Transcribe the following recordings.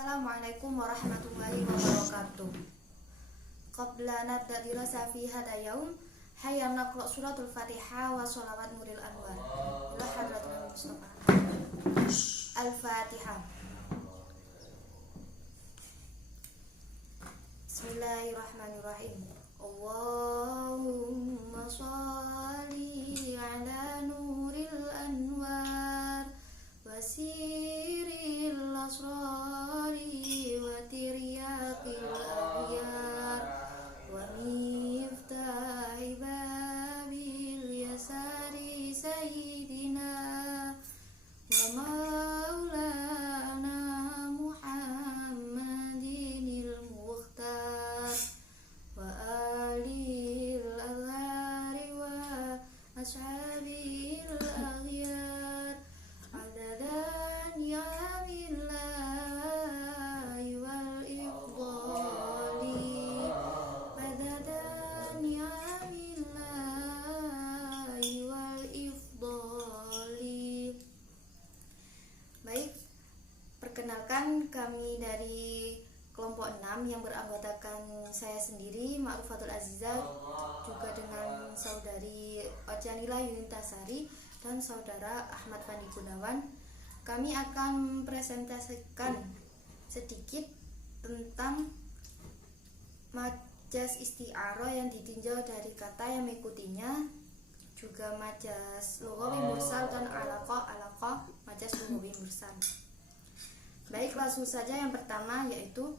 Assalamualaikum warahmatullahi wabarakatuh. Qabla nabda dirasa fi hada yaum, hayya naqra suratul Fatihah wa sholawat nuril anwar. Ila hadratul Mustafa. Al-Fatihah. Bismillahirrahmanirrahim. Allahumma sholli ala nuril anwar wasiril asrari wa tiryaqil aghyar wa miftahi babil yasari sayyidina wa maulana Muhammadinil Mukhtar wa alil azhari wa ashabil aghyar adadan ya'amillahi wal ifdali adadan ya'amillahi wal ifdali. Baik, perkenalkan kami dari kelompok 6 yang beranggotakan saya sendiri Ma'rufatul Azizah, juga dengan saudari Ojanila Yuntasari dan saudara Ahmad Fandi Gunawan. Kami akan presentasikan sedikit tentang majas isti'arah yang ditinjau dari kata yang mengikutinya, juga majas lughawi mursal dan alaqah majas lughawi mursal. Baik, langsung saja yang pertama yaitu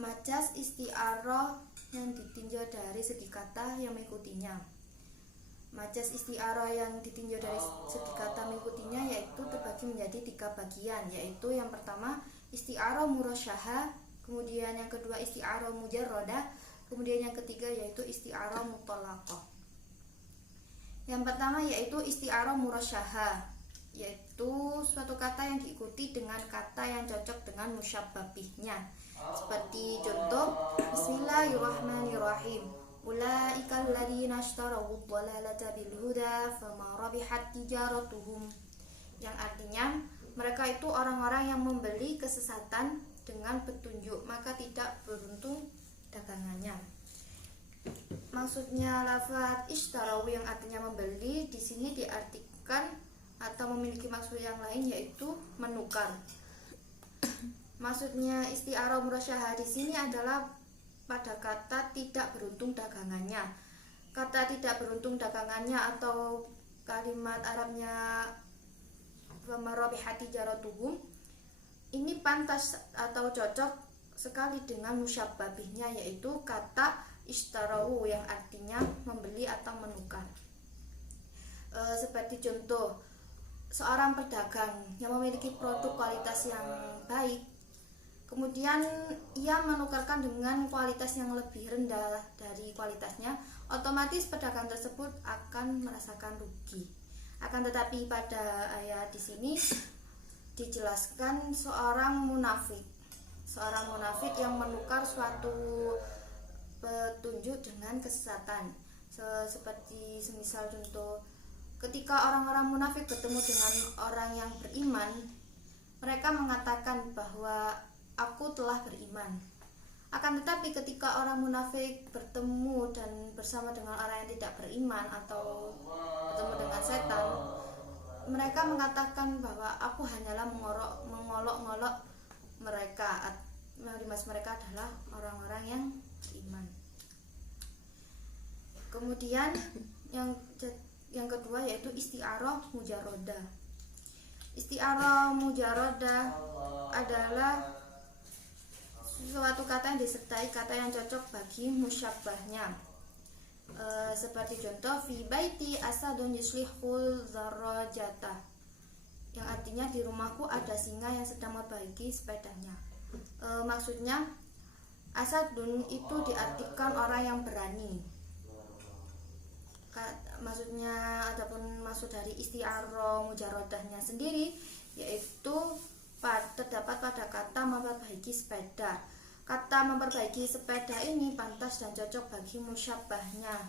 majas isti'arah yang ditinjau dari segi kata yang mengikutinya. Majas isti'arah yang ditinjau dari segi kata mengikutinya yaitu terbagi menjadi 3 bagian, yaitu yang pertama isti'arah murasyahah, kemudian yang kedua isti'arah mujarradah, kemudian yang ketiga yaitu isti'arah muthalaqah. Yang pertama yaitu isti'arah murasyahah, yaitu suatu kata yang diikuti dengan kata yang cocok dengan musyabbabihnya. Seperti contoh, Bismillahirrahmanirrahim. Ulaikal ladzina ishtaraw ad-dhalalata bil huda fama rabihat tijaratuhum. Yang artinya, mereka itu orang-orang yang membeli kesesatan dengan petunjuk, maka tidak beruntung dagangannya. Maksudnya lafaz ishtaraw yang artinya membeli di sini diartikan atau memiliki maksud yang lain, yaitu menukar. Maksudnya isti'arah murasyahah di sini adalah pada kata tidak beruntung dagangannya. Kata tidak beruntung dagangannya atau kalimat Arabnya famarabihat tijaratuhum ini pantas atau cocok sekali dengan musyabbabihnya, yaitu kata ishtarahu yang artinya membeli atau menukar. Seperti contoh, seorang pedagang yang memiliki produk kualitas yang baik, kemudian ia menukarkan dengan kualitas yang lebih rendah dari kualitasnya, otomatis pedagang tersebut akan merasakan rugi. Akan tetapi pada ayat di sini dijelaskan seorang munafik yang menukar suatu petunjuk dengan kesesatan. Seperti semisal contoh, ketika orang-orang munafik bertemu dengan orang yang beriman, mereka mengatakan bahwa aku telah beriman. Akan tetapi ketika orang munafik bertemu dan bersama dengan orang yang tidak beriman atau bertemu dengan setan, mereka mengatakan bahwa aku hanyalah mengolok-ngolok mereka, mayoritas mereka adalah orang-orang yang beriman. Kemudian yang kedua yaitu isti'arah mujarradah. Isti'arah mujarradah adalah suatu kata yang disertai kata yang cocok bagi musyabbahnya. Seperti contoh, fi baiti asadun yuslihul zarrajata, yang artinya di rumahku ada singa yang sedang memperbaiki sepedanya. Maksudnya asadun itu diartikan orang yang berani. Maksudnya adapun maksud dari isti'arah mujarradahnya sendiri yaitu terdapat pada kata memperbaiki sepeda. Kata memperbaiki sepeda ini pantas dan cocok bagi musyabbahnya,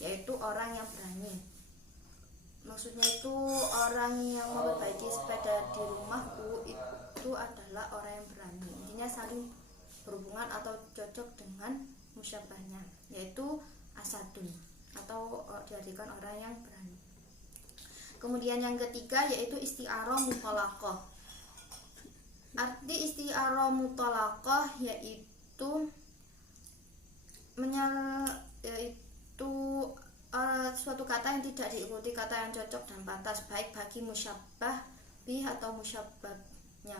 yaitu orang yang berani. Maksudnya itu orang yang memperbaiki sepeda di rumahku itu adalah orang yang berani. Intinya saling berhubungan atau cocok dengan musyabahnya, yaitu asadun atau diartikan orang yang berani. Kemudian yang ketiga yaitu isti'arah muthalaqah. Arti isti'arah muthalaqah yaitu suatu kata yang tidak diikuti kata yang cocok dan pantas, baik bagi musyabbah bih atau musyabbahnya.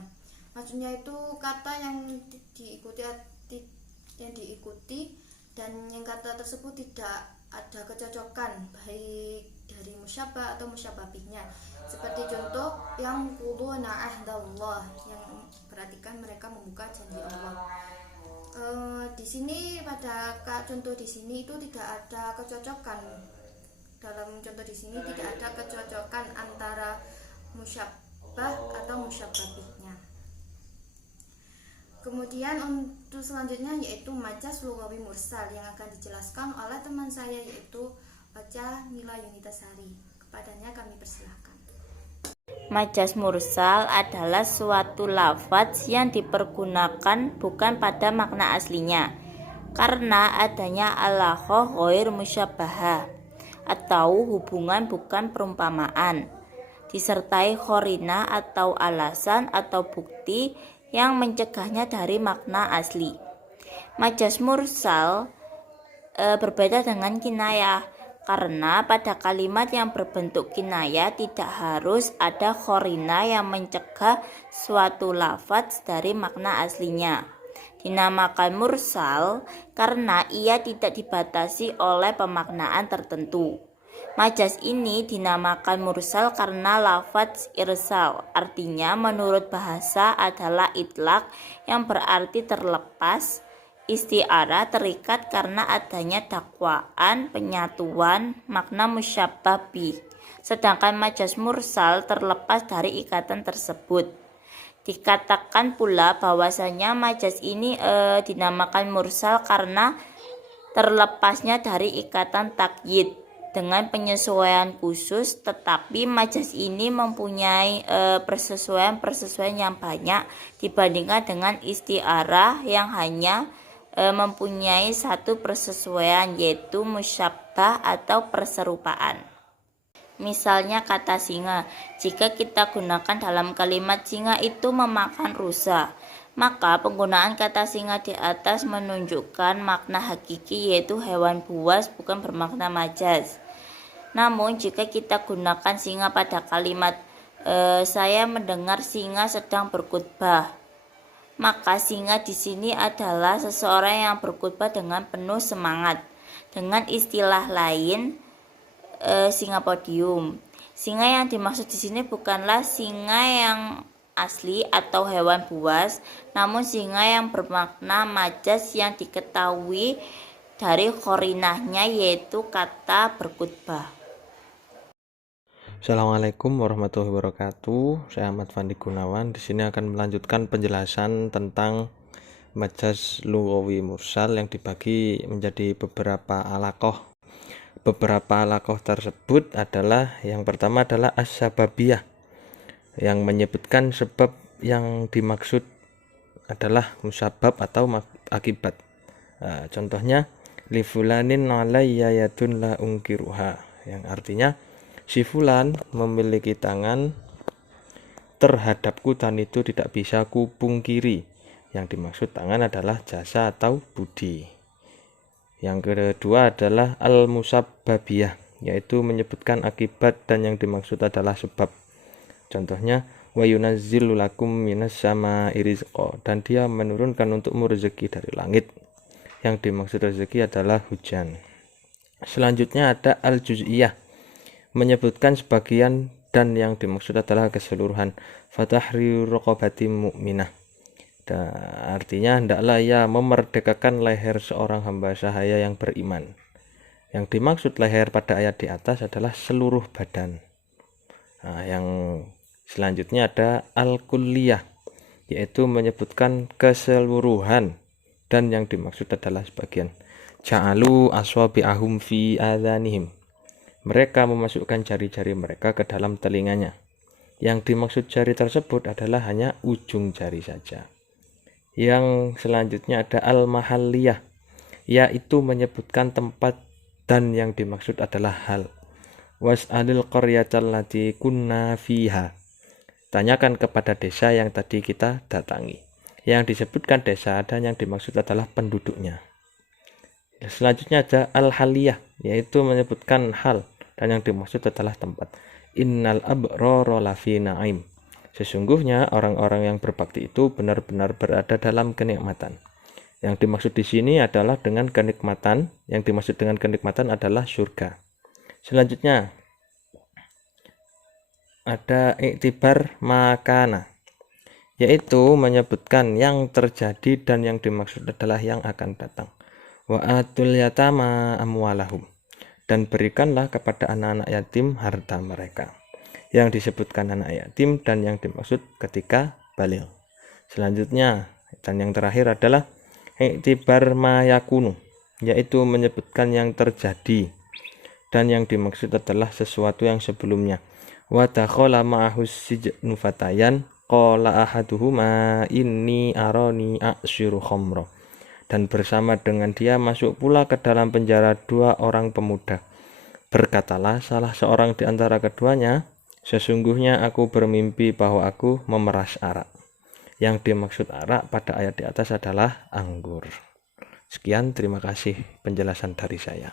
Maksudnya itu kata yang diikuti dan yang kata tersebut tidak ada kecocokan baik dari musyabbah atau musyabbah bihnya. Seperti contoh yang quduna ahdallah, yang perhatikan mereka membuka janji Allah. Di sini pada contoh di sini itu tidak ada kecocokan. Dalam contoh di sini tidak ada kecocokan antara musyabbah atau musyabbah bihnya. Kemudian untuk selanjutnya yaitu majaz lughawi mursal yang akan dijelaskan oleh teman saya yaitu Ocha Mila Yunitasari. Kepadanya kami persilahkan. Majaz mursal adalah suatu lafaz yang dipergunakan bukan pada makna aslinya karena adanya alaqah ghair musyabbahah atau hubungan bukan perumpamaan, disertai qarina atau alasan atau bukti yang mencegahnya dari makna asli. Majaz mursal berbeda dengan kinayah karena pada kalimat yang berbentuk kinayah tidak harus ada qarina yang mencegah suatu lafaz dari makna aslinya. Dinamakan mursal karena ia tidak dibatasi oleh pemaknaan tertentu. Majaz ini dinamakan mursal karena lafaz irsal, artinya menurut bahasa adalah itlaq yang berarti terlepas. Isti'arah terikat karena adanya dakwaan penyatuan makna musyabbah bih. Sedangkan majaz mursal terlepas dari ikatan tersebut. Dikatakan pula bahwasanya majaz ini dinamakan mursal karena terlepasnya dari ikatan takyid dengan penyesuaian khusus, tetapi majaz ini mempunyai persesuaian yang banyak dibandingkan dengan isti'arah yang hanya mempunyai satu persesuaian, yaitu musyabbah atau perserupaan. Misalnya kata singa, jika kita gunakan dalam kalimat singa itu memakan rusa, maka penggunaan kata singa di atas menunjukkan makna hakiki yaitu hewan buas, bukan bermakna majaz. Namun jika kita gunakan singa pada kalimat saya mendengar singa sedang berkhutbah, maka singa di sini adalah seseorang yang berkhutbah dengan penuh semangat. Dengan istilah lain, singa podium. Singa yang dimaksud di sini bukanlah singa yang asli atau hewan buas, namun singa yang bermakna majaz yang diketahui dari qarinahnya yaitu kata berkhutbah. Assalamualaikum warahmatullahi wabarakatuh. Saya Ahmad Fandi Gunawan. Di sini akan melanjutkan penjelasan tentang majaz lughawi mursal yang dibagi menjadi beberapa alaqah. Beberapa alaqah tersebut adalah yang pertama adalah as-sababiyah yang menyebutkan sebab yang dimaksud adalah musabab atau akibat. Contohnya li fulanin alayya yadun la unkiruha, yang artinya si fulan memiliki tangan terhadapku dan itu tidak bisa kupungkiri. Yang dimaksud tangan adalah jasa atau budi. Yang kedua adalah al-musabbabiyah, yaitu menyebutkan akibat dan yang dimaksud adalah sebab. Contohnya wa yunazzilu lakum minas samaa'i rizqa, dan dia menurunkan untukmu rezeki dari langit. Yang dimaksud rezeki adalah hujan. Selanjutnya ada al-juz'iyah, menyebutkan sebagian dan yang dimaksud adalah keseluruhan. Fatahriru raqabatin mu'minah, artinya hendaklah ia memerdekakan leher seorang hamba sahaya yang beriman. Yang dimaksud leher pada ayat di atas adalah seluruh badan. Yang selanjutnya ada al-kulliyah, yaitu menyebutkan keseluruhan dan yang dimaksud adalah sebagian. Ja'alu aswabi'ahum fi adhanihim, mereka memasukkan jari-jari mereka ke dalam telinganya. Yang dimaksud jari tersebut adalah hanya ujung jari saja. Yang selanjutnya ada al-mahalliyah, yaitu menyebutkan tempat dan yang dimaksud adalah hal. Was'alil qaryatal lati kunna fiha. Tanyakan kepada desa yang tadi kita datangi. Yang disebutkan desa dan yang dimaksud adalah penduduknya. Selanjutnya ada al-haliyah, yaitu menyebutkan hal dan yang dimaksud adalah tempat. Innal abrara lafi na'im. Sesungguhnya orang-orang yang berbakti itu benar-benar berada dalam kenikmatan. Yang dimaksud di sini adalah dengan kenikmatan, yang dimaksud dengan kenikmatan adalah surga. Selanjutnya ada iktibar makana, yaitu menyebutkan yang terjadi dan yang dimaksud adalah yang akan datang. Wa atul yatama amwalahum, dan berikanlah kepada anak-anak yatim harta mereka. Yang disebutkan anak yatim dan yang dimaksud ketika baligh. Selanjutnya dan yang terakhir adalah iktibar mayakunu, yaitu menyebutkan yang terjadi dan yang dimaksud adalah sesuatu yang sebelumnya. Wa takhala ma'ahus sijnu fatayan qala ahaduhuma inni arani a'syiru khamra. Dan bersama dengan dia masuk pula ke dalam penjara 2 orang pemuda. Berkatalah salah seorang di antara keduanya, sesungguhnya aku bermimpi bahwa aku memeras arak. Yang dimaksud arak pada ayat di atas adalah anggur. Sekian, terima kasih penjelasan dari saya.